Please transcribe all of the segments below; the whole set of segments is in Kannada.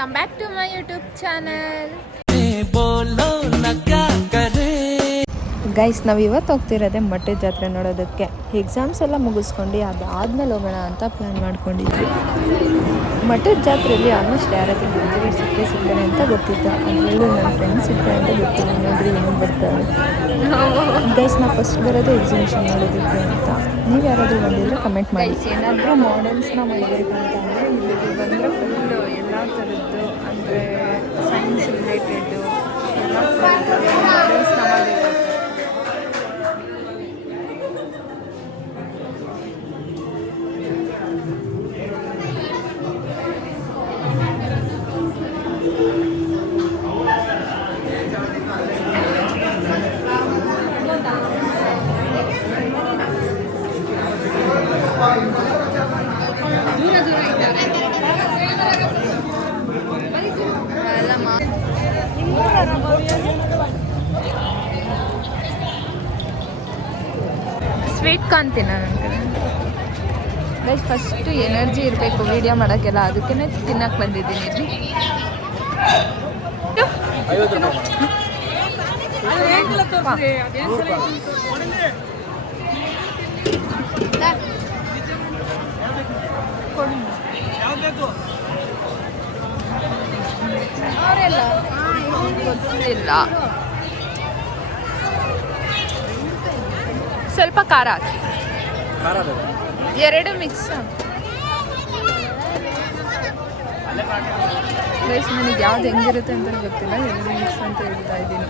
Come back to my YouTube channel. Guys ನಾವು ಇವತ್ತು ಹೋಗ್ತಿರೋದೆ ಮಠದ ಜಾತ್ರೆ ನೋಡೋದಕ್ಕೆ. ಎಕ್ಸಾಮ್ಸ್ ಎಲ್ಲ ಮುಗಿಸ್ಕೊಂಡು ಅದಾದ್ಮೇಲೆ ಹೋಗೋಣ ಅಂತ ಪ್ಲ್ಯಾನ್ ಮಾಡ್ಕೊಂಡಿದ್ವಿ. ಮಠದ ಜಾತ್ರೆಯಲ್ಲಿ ಆಲ್ಮೋಸ್ಟ್ ಯಾರಾದರೂ ಗೆಲ್ತಿರೋ ಸಿಗ್ತಾರೆ ಅಂತ ಗೊತ್ತಿತ್ತು. ಅದರಲ್ಲೂ ನನ್ನ ಫ್ರೆಂಡ್ಸ್ ಸಿಗ್ತಾರೆ ಅಂತ ಗೊತ್ತಿಲ್ಲ. ನೋಡ್ರಿ ಏನೋ ಬರ್ತಾರೆ ಗೈಸ್. ನಾವು ಫಸ್ಟ್ ಬರೋದು ಎಕ್ಸಿಬಿಷನ್ ನೋಡೋದಕ್ಕೆ ಅಂತ. ನೀವು ಯಾರಾದರೂ ಬಂದಿದ್ರೆ ಕಮೆಂಟ್ ಮಾಡಿ. ಏನಾದರೂ ಮಾಡೆಲ್ಸ್ನ ಮಾಡಬೇಕು ಅಂತಂದರೆ ಇಲ್ಲಿಗೆ ಬಂದರೆ ಫುಲ್ಲು ಎಲ್ಲ ಥರದ್ದು ಅಂದರೆ ಸೈನ್ಸ್ ರಿಲೇಟೆಡ್ಡು ಎಲ್ಲ ಥರದ್ದು ಮಾಡೆಲ್ಸ್ನ ಮಾಡಿರೋದು. ಸ್ವೀಟ್ ಕಾಣ್ತೀನಿ ನನ್ನ ಕಡೆ ಗೈಸ್. ಫಸ್ಟು ಎನರ್ಜಿ ಇರಬೇಕು ವೀಡಿಯೋ ಮಾಡೋಕ್ಕೆಲ್ಲ, ಅದಕ್ಕೇ ತಿನ್ನಕ್ಕೆ ಬಂದಿದ್ದೀನಿ ಇಲ್ಲಿ. ಗೊತ್ತಿಲ್ಲ, ಸ್ವಲ್ಪ ಖಾರ ಹಾಕಿ, ಎರಡು ಮಿಕ್ಸ್. ಗೈಸ್ ನನಗೆ ಯಾವ್ದು ಹೆಂಗಿರುತ್ತೆ ಅಂತ ಗೊತ್ತಿಲ್ಲ, ಎರಡು ಮಿಕ್ಸ್ ಅಂತ ಹೇಳ್ತಾ ಇದ್ದೀನಿ.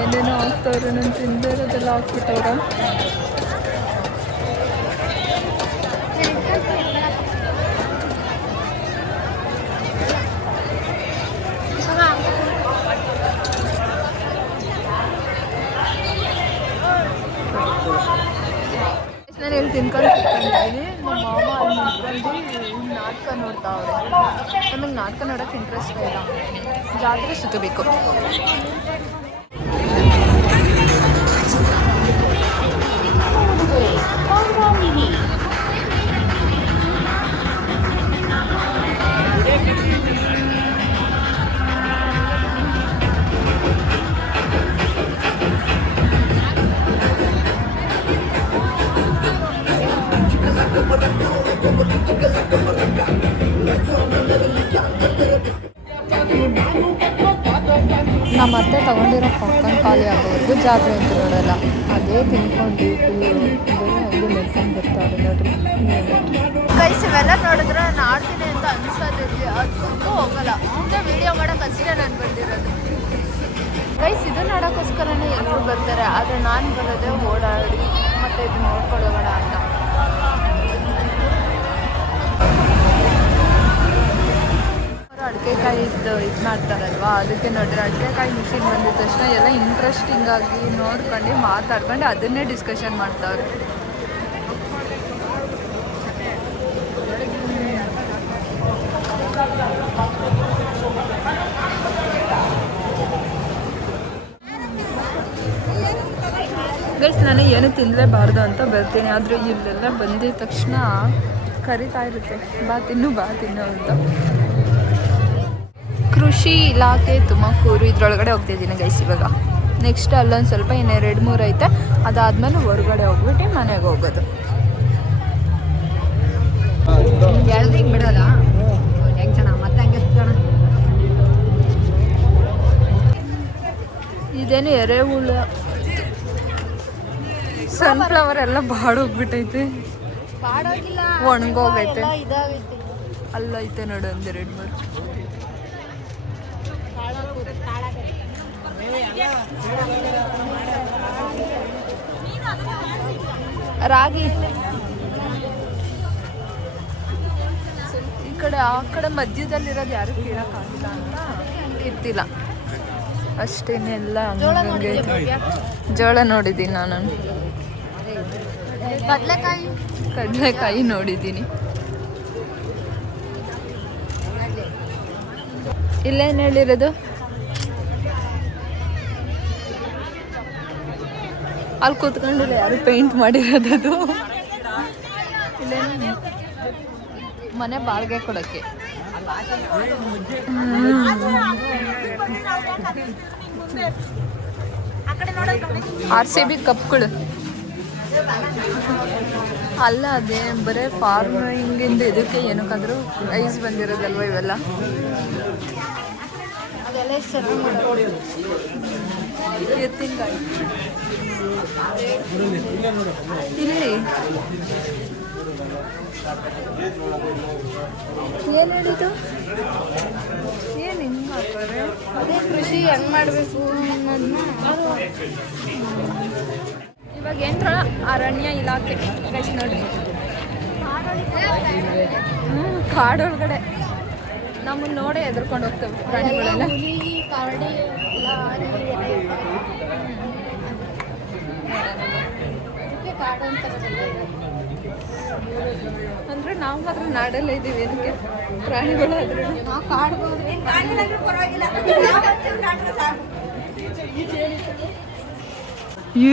ಏನೇನೋ ಹಾಕ್ತವ್ರೆ, ನಾನು ತಿಂದಿರೋದೆಲ್ಲ ಹಾಕ್ಬಿಟ್ಟವ್ರ. ನಾನು ಇಲ್ಲಿ ತಿನ್ಕೊಂಡು ಕುತ್ಕೊಂಡಿದ್ದೀನಿ. ನಮ್ಮ ಮಾಮ ಅಲ್ಲಿ ನಿಂತ್ಕೊಂಡು ನಾಟಕ ನೋಡ್ತಾವ್ರೆ. ನಮಗೆ ನಾಟಕ ನೋಡೋಕ್ಕೆ ಇಂಟ್ರೆಸ್ಟ್ ಇಲ್ಲ, ಜಾತ್ರೆ ಸುತ್ತಬೇಕು. ನಮ್ಮ ಅತ್ತೆ ತಗೊಂಡಿರೋ ಪಾಪ್ಕಾರ್ನ್ ಖಾಲಿ ಆಗೋವರೆಗೂ ಜಾತ್ರೆ ಅಂತ ನೋಡೋಲ್ಲ. ಅದೇ ತಿನ್ಕೊಂಡು ಹಂಗೆ ಮೆಡ್ಕೊಂಡು ಬರ್ತಾವೆ ನೋಡ್ರಿ. ಗೈಸ್ ಇವೆಲ್ಲ ನೋಡಿದ್ರೆ ನಾನು ಆಡ್ತೀನಿ ಅಂತ ಅನ್ಸೋದಿರಲಿ, ಅದು ಸುತ್ತ ಹೋಗಲ್ಲ. ಮುಂದೆ ವೀಡಿಯೋ ಮಾಡೋಕೆ ಅಷ್ಟೇ ನಾನು ಬಂದಿರೋದು. ಗೈಸ್ ಇದು ನೋಡೋಕ್ಕೋಸ್ಕರನೇ ಎಲ್ಲರೂ ಬರ್ತಾರೆ, ಆದರೆ ನಾನು ಬರೋದೇ ಓಡಾಡಿ ಮತ್ತು ಇದನ್ನ ನೋಡ್ಕೊಂಡು ಹೋಗೋಣ ಅಂತ. ಅಡಿಕೆಕಾಯಿ ಇದು ಮಾಡ್ತಾರಲ್ವಾ, ಅದಕ್ಕೆ ನೋಡ್ರಿ ಅಡಿಕೆಕಾಯಿ ಮಿಷಿನ್ ಬಂದಿದ ತಕ್ಷಣ ಎಲ್ಲ ಇಂಟ್ರೆಸ್ಟಿಂಗಾಗಿ ನೋಡ್ಕೊಂಡು ಮಾತಾಡ್ಕೊಂಡು ಅದನ್ನೇ ಡಿಸ್ಕಷನ್ ಮಾಡ್ತಾವ್ರೆ. ಗೈಸ್ ನಾನು ಏನು ತಿನ್ನಲೇಬಾರ್ದು ಅಂತ ಬರ್ತೀನಿ, ಆದರೆ ಇಲ್ಲೆಲ್ಲ ಬಂದಿದ ತಕ್ಷಣ ಕರಿತಾ ಇರುತ್ತೆ, ಬಾ ತಿನ್ನು ಅಂತ. ಕೃಷಿ ಇಲಾಖೆ ತುಮಕೂರು ಇದ್ರೊಳಗಡೆ ಹೋಗ್ತಿದ್ದೀನಿ ಗೈಸ್. ಇವಾಗ ನೆಕ್ಸ್ಟ್ ಅಲ್ಲೊಂದು ಸ್ವಲ್ಪ ಇನ್ನು 2-3 ಐತೆ, ಅದಾದಮೇಲೆ ಹೊರಗಡೆ ಹೋಗ್ಬಿಟ್ಟು ಮನೆಗೆ ಹೋಗೋದು. ಬಿಡೋಲ್ಲ ಇದೇನು ಎರೆಹುಳ, ಸನ್ಫ್ಲವರ್ ಎಲ್ಲ ಬಾಡೋಗ್ಬಿಟ್ಟೈತೆ, ಒಣಗೋಗೈತೆ. ಅಲ್ಲೈತೆ ನೋಡು ಒಂದು 2-3. ರಾಗಿ ಈ ಕಡೆ ಆ ಕಡೆ ಮಧ್ಯದಲ್ಲಿರೋದು ಯಾರು ಕೇಳೋಕ್ಕಾಗಿಲ್ಲ ಅಂತ ಇರ್ತಿಲ್ಲ ಅಷ್ಟೇನೆಲ್ಲ. ಜೋಳ ನೋಡಿದ್ದೀನಿ ನಾನು, ಕಡಲೆಕಾಯಿ ನೋಡಿದ್ದೀನಿ. ಇಲ್ಲೇನು ಹೇಳಿರೋದು? ಅಲ್ಲಿ ಕೂತ್ಕೊಂಡಿಲ್ಲ, ಯಾರು ಪೇಂಟ್ ಮಾಡಿರೋದದು. ಇಲ್ಲೇನು ಮನೆ ಬಾಡಿಗೆ ಕೊಡೋಕ್ಕೆ. RCB ಕಪ್ಗಳು ಅಲ್ಲ, ಅದೇ ಬರೀ ಫಾರ್ಮಿಂಗಿಂದ ಇದಕ್ಕೆ ಏನಕ್ಕಾದ್ರೂ ಪ್ರೈಸ್ ಬಂದಿರೋದಲ್ವ ಇವೆಲ್ಲ. ಎತ್ತಿನಕಾಯಿ ಇಲ್ಲಿ ಏನು ಹೇಳಿದ್ದು, ಏನು ಹಿಂಗೆ ಹಾಕೋರೆ? ಅದೇ ಕೃಷಿ ಹೆಂಗ್ ಮಾಡಬೇಕು ಅನ್ನೋದನ್ನ. ಇವಾಗ ಕೇಂದ್ರ ಅರಣ್ಯ ಇಲಾಖೆ ಗೈಸ್ ನೋಡ್ರಿ. ಕಾಡೊಳಗಡೆ ನಮ್ಮನ್ನ ನೋಡೇ ಎದ್ರಕೊಂಡು ಹೋಗ್ತವೆ ಪ್ರಾಣಿಗಳೆಲ್ಲ. ಕರಡಿ ಕಾಡು ಅಂತಾರಲ್ಲ, ಅಂದ್ರೆ ನಾವು ಮಾತ್ರ ನಾಡಲ್ಲೇ ಇದ್ದೀವಿ. ಏನಕ್ಕೆ ಪ್ರಾಣಿಗಳು ಆದ್ರೆ ನಾವು ಕಾಡ್ಗೆ ಹೋದ್ರೆ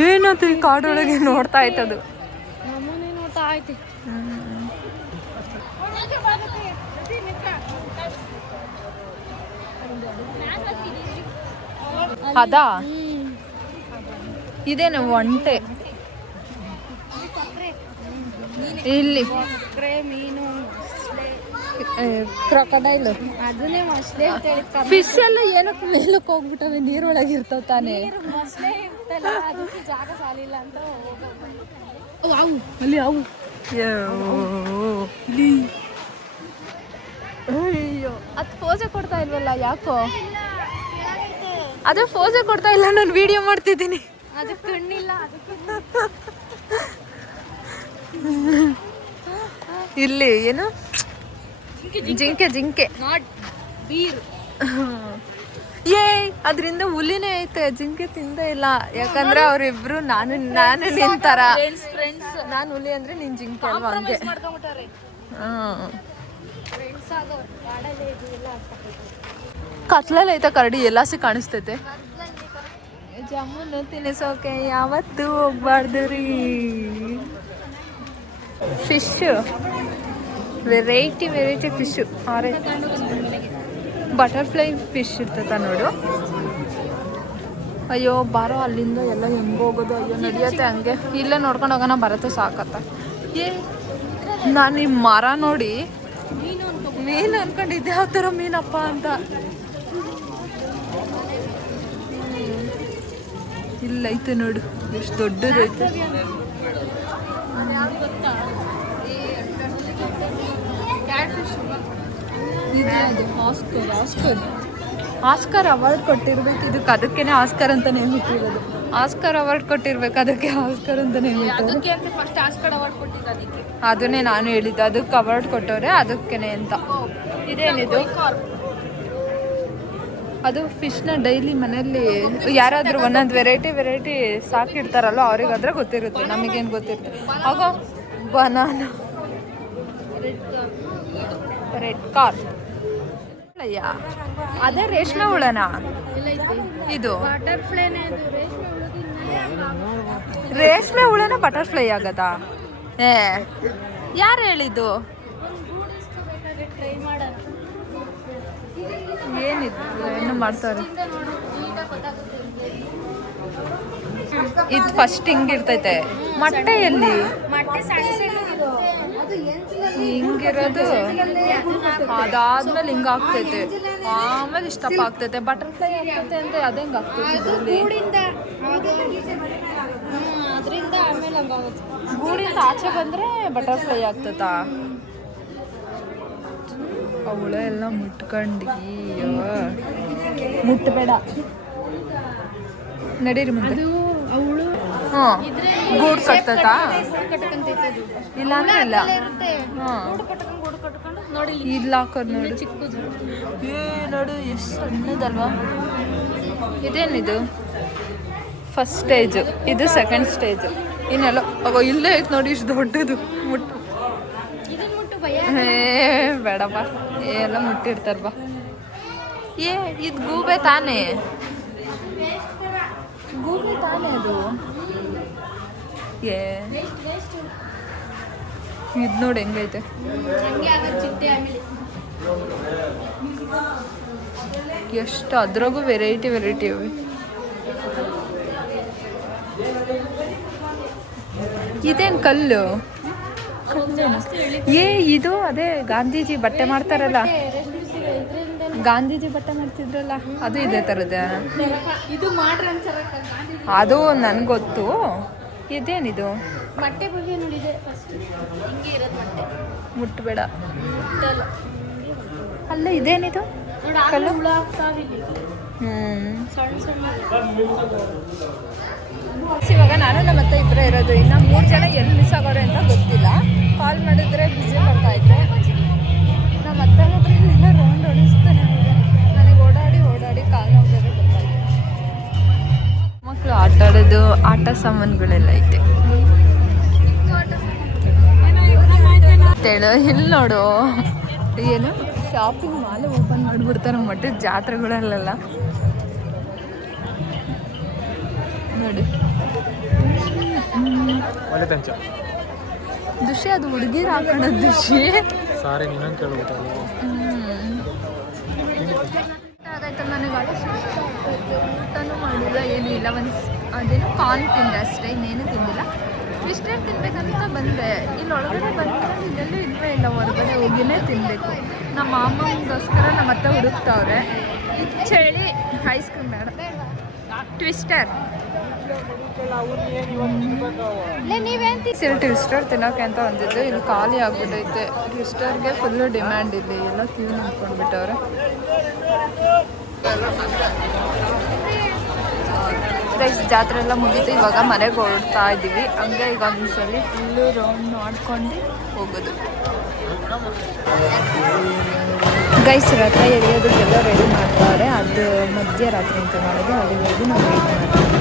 ಏನದು ಈ ಕಾಡೊಳಗೆ ನೋಡ್ತಾ ಆಯ್ತದು. ನಮ್ಮನೆ ನೋಡ್ತಾ ಆಯ್ತು. ಅದಾ ಇದೇನು ಒಂಟೆ ಇಲ್ಲಿ, ಮೀನು, ಕ್ರೊಕೊಡೈಲ್, ಅದನ್ನೇ ಮೊಸಳೆ ಅಂತ ಹೇಳಿ. ಫಿಶ್ ಎಲ್ಲ ಏನಕ್ಕೆ ಮೇಲಕ್ಕೆ ಹೋಗ್ಬಿಟ್ಟವೆ, ನೀರೊಳಗೆ ಇರ್ತಾವ ತಾನೇ. ಮೊಸಳೆ ಇರ್ತಲ್ಲ, ಅದಕ್ಕೆ ಜಾಗ ಸಾಲಿಲ್ಲ ಅಂತ ಅವು ಅಲ್ಲಿ ಅವು. ಅಯ್ಯೋ, ಅದು ಪೋಸೆ ಕೊಡ್ತಾ ಇಲ್ವಲ್ಲ, ಯಾಕೋ ಅದೇ ಪೋಸೆ ಕೊಡ್ತಾ ಇಲ್ಲ. ನಾನು ವಿಡಿಯೋ ಮಾಡ್ತಿದ್ದೀನಿ. ಅದಕ್ಕೆ ಕಣ್ಣಿಲ್ಲ, ಅದಕ್ಕೆ ಇಲ್ಲಿ ಏನು ಜಿಂಕೆ ಜಿಂಕೆ ನಾಟ್ ಬೀರ್. ಏ ಅದರಿಂದ ಹುಲಿನೇ ಐತೆ, ಜಿಂಕೆ ತಿಂದೇ ಇಲ್ಲ. ಯಾಕಂದ್ರೆ ಅವ್ರಿಬ್ರು ನಾನು ನಿಂತಾರ. ನಾನು ಹುಲಿ ಅಂದ್ರೆ ನೀನ್ ಜಿಂಕೆ ಅಲ್ವಾ, ಹಂಗೆ. ಕತ್ಲಲ್ಲಿ ಐತೆ ಕರಡಿ, ಎಲ್ಲಾಸಿ ಕಾಣಿಸ್ತೈತೆ. ಜಾಮೂನು ತಿನ್ನಿಸೋಕೆ ಯಾವತ್ತೂ ಹೋಗ್ಬಾರ್ದು ರೀ. Fish variety fish. Butterfly fish ಇರ್ತದ ನೋಡು. ಅಯ್ಯೋ ಬಾರೋ, ಅಲ್ಲಿಂದ ಎಲ್ಲ ಹೆಂಗೆ ಹೋಗೋದು. ಅಯ್ಯೋ ನಡೆಯುತ್ತೆ ಹಂಗೆ. ಇಲ್ಲೇ ನೋಡ್ಕೊಂಡು ಹೋಗೋಣ, ಬರುತ್ತೆ ಸಾಕತ್ತ. ನಾನು ಈ ಮರ ನೋಡಿ ಮೀನು ಅನ್ಕೊಂಡಿದ್ದೆ, ಯಾವ ಥರ ಮೀನಪ್ಪ ಅಂತ. ಇಲ್ಲೈತೆ ನೋಡು, ಎಷ್ಟು ದೊಡ್ಡದೈತೆ. ಆಸ್ಕರ್ ಅವಾರ್ಡ್ ಕೊಟ್ಟಿರ್ಬೇಕು ಇದಕ್ಕೆ, ಅದಕ್ಕೇನೆ ಆಸ್ಕರ್ ಅಂತ ನೇಮ್ ಇಟ್ಟಿರೋದು. ಆಸ್ಕರ್ ಅವಾರ್ಡ್ ಕೊಟ್ಟಿರ್ಬೇಕು, ಅದಕ್ಕೆ ಆಸ್ಕರ್ ಅಂತ ನೇಮ್ ಇಟ್ಟೋದು. ಅದನ್ನೇ ನಾನು ಹೇಳಿದ್ದು, ಅದಕ್ಕೆ ಅವಾರ್ಡ್ ಕೊಟ್ಟವ್ರೆ ಅದಕ್ಕೇನೆ ಅಂತ. ಇದೇನಿದು? ಅದು ಫಿಶ್ನ ಡೈಲಿ ಮನೆಯಲ್ಲಿ ಯಾರಾದರೂ ಒಂದೊಂದು ವೆರೈಟಿ ಸಾಕಿಡ್ತಾರಲ್ಲ, ಅವ್ರಿಗಾದ್ರೆ ಗೊತ್ತಿರುತ್ತೆ, ನಮಗೇನು ಗೊತ್ತಿರುತ್ತೆ. ಆಗ ಬನಾನ, ರೆಡ್ ಕಾರ್ಪ್, ಅದೇ ರೇಷ್ಮೆ ಹುಳನ ಇದು? ರೇಷ್ಮೆ ಹುಳನ ಬಟರ್ಫ್ಲೈ ಆಗದಾ? ಯಾರು ಹೇಳಿದ್ದು? ಏನಿದು ಏನು ಮಾಡ್ತಾರೆ? ಇದು ಫಸ್ಟ್ ಹಿಂಗಿರ್ತೈತೆ. ಮೊಟ್ಟೆ ಎಲ್ಲಿ ಹಿಂಗಿರೋದು, ಅದಾದ್ಮೇಲೆ ಹಿಂಗ ಆಗ್ತೈತೆ, ಆಮೇಲೆ ಇಷ್ಟಪ್ಪ ಆಗ್ತೈತೆ. ಬಟರ್ಫ್ಲೈ ಆಗ್ತೈತೆ ಅಂತ ಅದೇ ಹಿಂಗ ಆಗ್ತೈತೆ. ಗೂಡಿಂದ ಆಚೆ ಬಂದ್ರೆ ಬಟರ್ಫ್ಲೈ ಆಗ್ತೈತಾ? ಅವಳ ಎಲ್ಲ ಮುಟ್ಕೊಂಡು ಮುಟ್ಟಬೇಡ, ನಡೀರಿ ಮುಂದೆ. ಹಾಂ, ಗೂಡು ಕಟ್ತೈತಾ? ಇಲ್ಲ ಅಂದ್ರೆ ಇಲ್ಲ. ಹಾಂ, ಇಲ್ಲ ಹಾಕೋದು ನೋಡಿ, ಚಿಕ್ಕದು. ನೋಡು ಎಷ್ಟು ಸಣ್ಣದಲ್ವಾ. ಇದೇನಿದು? ಫಸ್ಟ್ ಸ್ಟೇಜು, ಇದು ಸೆಕೆಂಡ್ ಸ್ಟೇಜು. ಇನ್ನೆಲ್ಲ ಇಲ್ಲೇ ಐತೆ ನೋಡಿ, ಇಷ್ಟು ದೊಡ್ಡದು. ಮುಟ್ಟು ಬೇಡಪ್ಪ, ಎಲ್ಲ ಮುಟ್ಟಿರ್ತಾರ ಬಾ. ಇದು ಗೂಬೆ ತಾನೇ? ಗೂಬೆ ತಾನೇ ಅದು? ಏ ಇದು ನೋಡಿ ಹೆಂಗೈತೆ. ಹಂಗೆ ಆಗೋದು ಚಿಟ್ಟೆ ಆಮೇಲೆ. ಎಷ್ಟು ಅದ್ರಾಗೂ ವೆರೈಟಿ ಅವೆ. ಇದೇನು ಕಲ್ಲು? ಏ ಇದು ಅದೇ ಗಾಂಧೀಜಿ ಬಟ್ಟೆ ಮಾಡ್ತಾರಲ್ಲ, ಗಾಂಧೀಜಿ ಬಟ್ಟೆ ಮಾಡ್ತಿದ್ರಲ್ಲ ಅದು ಇದೇ ಥರದ. ಇದು ಮಾಡ್ರಿ ಅಂತಾರ ಅದು ನನ್ಗೆ ಗೊತ್ತು. ಇದೇನಿದು? ಬಟ್ಟೆ ಬಗ್ಗೆ ನೋಡಿದೆ ಫಸ್ಟ್. ಹಿಂಗೆ ಇರೋದು ಬಟ್ಟೆ. ಮುಟ್ಬೇಡ. ಮುಟ್ಟಲ್ಲ. ಅಲ್ಲ ಇದೇನಿದು? ನೋಡಿ ಕಲ್ಲು ಹುಳ ಆಗ್ತಾವಿಲ್ಲ. ಸಣ್ಣ ಸಣ್ಣ. ಇವಾಗ ನಾನು ನಮ್ಮ ಅತ್ತೆ ಇಬ್ಬರೇ ಇರೋದು. ಇನ್ನು 3 ಜನ ಎಲ್ಲಿ ಮಿಸ್ ಆಗೋರೆ ಅಂತ ಗೊತ್ತಿಲ್ಲ. ಕಾಲ್ ಮಾಡಿದ್ರೆ ಬ್ಯುಸಿ ಬರ್ತಾ ಇದ್ದೆ. ನಮ್ಮ ಅತ್ತೆ ಮಾತ್ರ ಇಲ್ಲೆಲ್ಲ ರೌಂಡ್ ಹೊಡಿಸ್ತಾನೆ. ನನಗೆ ಓಡಾಡಿ ಕಾಲು ನೋವು ಬೇರೆ ಗೊತ್ತಾಯ್ತು. ಮಕ್ಕಳು ಆಟ ಆಡೋದು, ಆಟ ಸಾಮಾನುಗಳೆಲ್ಲ ಐತೆ. ಇಲ್ಲಿ ನೋಡು, ಏನು ಶಾಪಿಂಗ್ ಮಾಲ್ ಓಪನ್ ಮಾಡಿಬಿಡ್ತಾರೆ ಮಟ್ಟದ ಜಾತ್ರೆಗಳಲ್ಲೆಲ್ಲ. ನೋಡಿ ದುಷಿ, ಅದು ಹುಡುಗಿರು ಹಾಕೊಳ್ಳೋದು ದುಷಿ. ಸಾರಿ ನೀನು ಕೇಳ್ಬಿಟ್ಟು ಆಗಾಯ್ತು ನನಗೆ. ಊಟನೂ ಮಾಡಿಲ್ಲ, ಏನೂ ಇಲ್ಲ. ಅದೇನು ಕಾರ್ನ್ ತಿಂದೆ ಅಷ್ಟೇ, ಇನ್ನೇನು ತಿಂದಿಲ್ಲ. ಫಿಶ್ಟರ್ ತಿನ್ಬೇಕಂತ ಬಂದೆ. ಇಲ್ಲಿ ಒಳಗಡೆ ಬಂದರೆ ಇಲ್ಲೆಲ್ಲೂ ಇಲ್ಲವೇ ಇಲ್ಲ. ಹೊರಗಡೆ ಹೋಗಿನೇ ತಿನ್ನಬೇಕು. ನಮ್ಮ ಮಾಮನಿಗೋಸ್ಕರ ನಮ್ಮ ಅತ್ತೆ ಹುಡುಕ್ತವ್ರೆ. ಇದು ಚಳಿ ಐಸ್ ಕ್ರೀಮ್ ಬೇಡ, ಟ್ವಿಸ್ಟರ್. ಟ್ವಿಸ್ಟರ್ ತಿನ್ನೋಕೆ ಅಂತ ಒಂದಿದ್ದು, ಇಲ್ಲಿ ಖಾಲಿ ಆಗ್ಬಿಟ್ಟೈತೆ. ಟ್ವಿಸ್ಟರ್ಗೆ ಫುಲ್ಲು ಡಿಮ್ಯಾಂಡ್ ಇಲ್ಲಿ, ಎಲ್ಲ ಕ್ಯೂ ನಿಂತ್ಕೊಂಡ್ಬಿಟ್ಟವ್ರೆ. ಗೈಸ್ ಜಾತ್ರೆ ಎಲ್ಲ ಮುಗೀತು. ಇವಾಗ ಮನೆಗೆ ಹೊರಡ್ತಾ ಇದ್ದೀವಿ. ಹಂಗೆ ಈಗ ಒಂದ್ಸಲಿ ಫುಲ್ಲು ರೌಂಡ್ ಮಾಡ್ಕೊಂಡು ಹೋಗೋದು. ಗೈಸ್ ರಥ ಎಳೆಯೋದಕ್ಕೆಲ್ಲ ರೆಡಿ ಮಾಡ್ತಾರೆ. ಅದು ಮಧ್ಯರಾತ್ರಿ ಅಂತ ಮಾಡೋದು. ಅಲ್ಲಿವರೆಗೂ ನಾವು ವೆಯ್ಟ್ ಮಾಡ್ತೀವಿ.